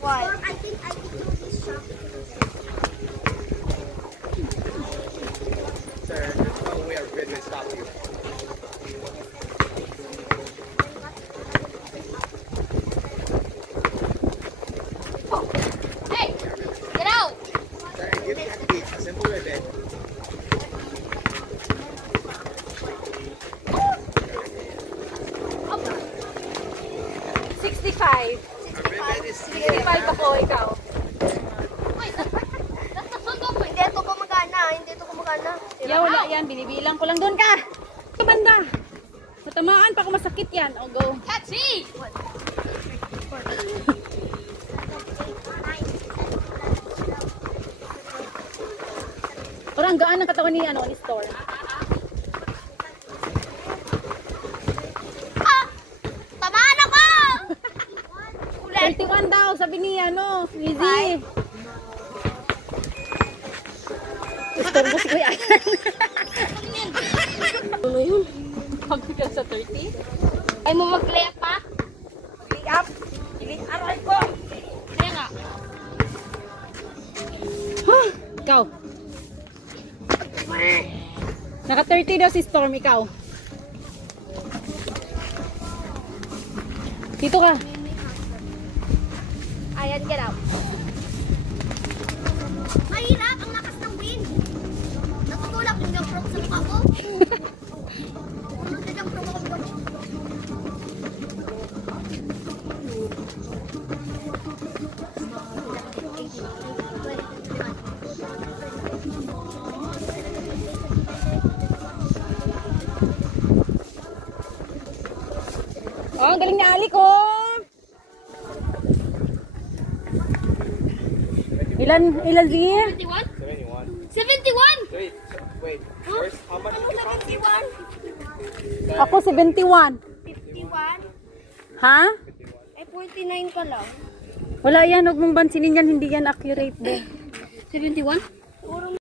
Why? I think I can do this shop. Sir, there's no way our grid will stop you. Hey! Get out! Sir, give me a key. A simple ribbon. Sige, 5 ako, ikaw. Uy, nasa sundo ko. Hindi ito gumagana. Hindi ito gumagana. Yeah, wala yan. Binibilang ko lang. Doon ka! Banda! Matamaan pa kung masakit yan. O, go. Catchy! Parang gaan ang katawan ni, ano, ni Storm. Tamaan ako! 31 daw, sabi ni, ano, easy. Storm ko si Kuya Ayan. Ano yun? Pag ka sa 30? Ay mo mag-lay up pa? Lay up. Aray ko. Kaya nga. Ikaw. Naka 30 daw si Storm, ikaw. Dito ka. Ayan, get out. Mahirap ang lakas ng wind. Natutulak yung jump rope sa mukha ko. Nag-jump rope ako. Oh, ang galing ni Ali ko. Ilan siya? 71? 71. 71? Wait. First, how much Ano did you count? 71? Ako 71. 51? Ha? Eh, 49 ka lang. Wala yan, huwag mong bansinin yan, hindi yan accurate be. 71?